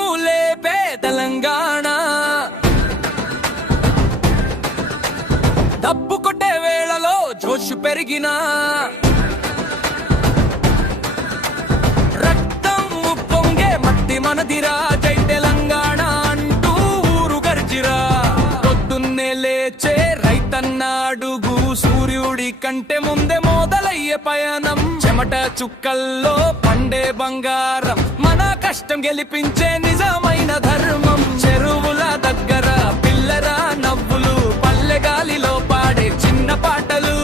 దుమ్ము లేపే తెలంగాణ డప్పు కొట్టే వేళలో జోషు పెరిగినా రక్తం పొంగే మట్టి మనదిరా జై తెలంగాణ అంటూ ఊరు గర్జిరా పొద్దున్నే లేచే రైతన్న అడుగు సూర్యుడి కంటే ముందే మొదలయ్యే పయనం చెమట చుక్కల్లో పండే బంగారం మన కష్టం గెలిపించే నిజమైన ధర్మం చెరువుల దగ్గర పిల్లరా నవ్వులు పల్లె గాలిలో పాడే చిన్న పాటలు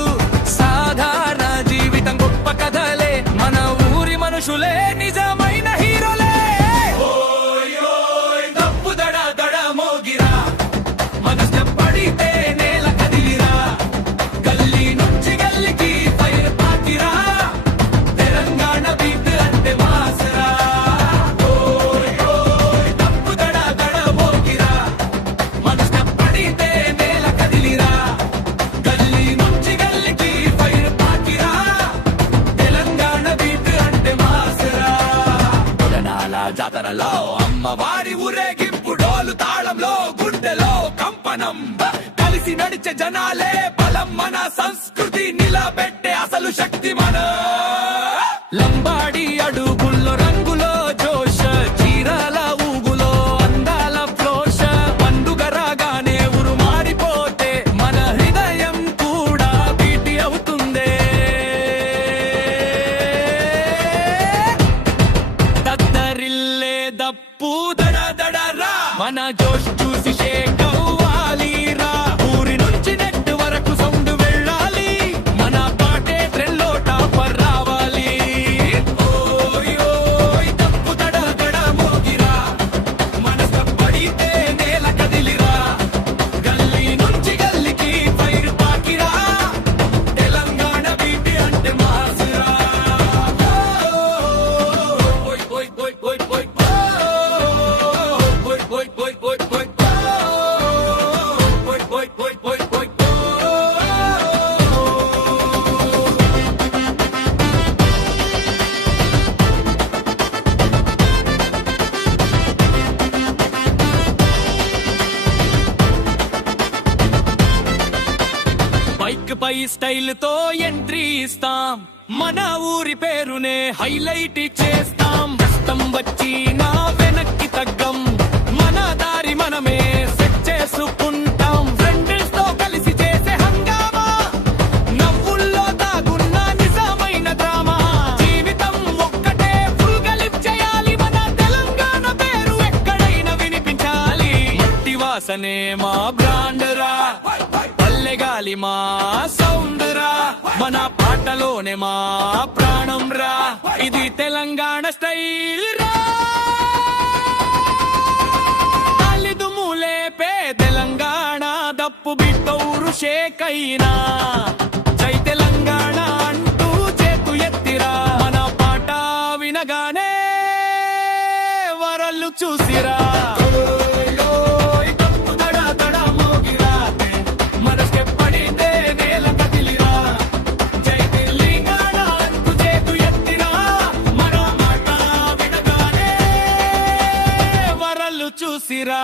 సాధారణ జీవితం గొప్ప కథలే మన ఊరి మనుషులే నిజమైన హీరోలే దప్పు దడ దడ మోగిరా మన స్టెప్ పడితే నేల కదిలిరా గల్లీ నుంచి గల్లీకి ఫైర్ పాకిరా తెలంగాణ బీట్ అంటే మాసరా దప్పు దడ దడ మోగిరా మన స్టెప్ పడితే నేల కదిలిరా గల్లీ నుంచి గల్లీకి ఫైర్ పాకిరా తెలంగాణ బీట్ అంటే మాసరా పురాణాల జాతరలో అమ్మవారి ఊరేగింపు డోలు తాళంలో గుండెలో కంపనం కలిసి నడిచే జనాలే బలం మన సంస్కృతి నిలబెట్టే అసలు శక్తి మన లంబాడి అడుగుల్లో రంగులో జోష చీరాల ఊగులో అందాల ఫ్లోష పండుగ రాగానే ఊరు మారిపోతే మన హృదయం కూడా బీటి అవుతుందే దద్దరిల్లే దప్పు దడ దడరా మన జోష్ చూసి షేక్ అవ్వాలి రా ఊరి నుంచి నెట్ వరకు సౌండ్ వెళ్ళాలి మన పాటే ట్రెండ్లో టాపర్ రావాలి ఓయ్ దప్పు దడ దడ మోగిరా మన స్టెప్ పడితే నేల కదిలిరా గల్లీ నుంచి గల్లీకి ఫైర్ పాకిరా తెలంగాణ బీట్ అంటే మాసురా ఓయ్ ఓయ్ ఓయ్ ఓయ్ ఓయ్ బైక్ పై స్టైల్ తో ఎంట్రీ ఇస్తాం మన ఊరి పేరునే హైలైట్ చేస్తాం కష్టం వచ్చి నా వెనక్కి తగ్గం మన దారి మనమే సెట్ చేసుకుంటాం ఫ్రెండ్స్ తో కలిసి చేసే హంగామా నవ్వుల్లో దాగున్న నిజమైన డ్రామా జీవితం ఒక్కటే ఫుల్ గలిప్ చేయాలి మన తెలంగాణ పేరు ఎక్కడైనా వినిపించాలి మట్టి వాసనే మా బ్రాండ్ రా పల్లె గాలి మా సౌండ్ రా మన పాటలోనే మా ప్రాణం రా ఇది తెలంగాణ స్టైల్ రా దుమ్ము లేపే తెలంగాణ దప్పు బిట్టూరు షేక్ అయినా జై తెలంగాణ అంటూ చేతు ఎత్తిరా మన పాట వినగానే వరల్లు చూసిరా చూసిరా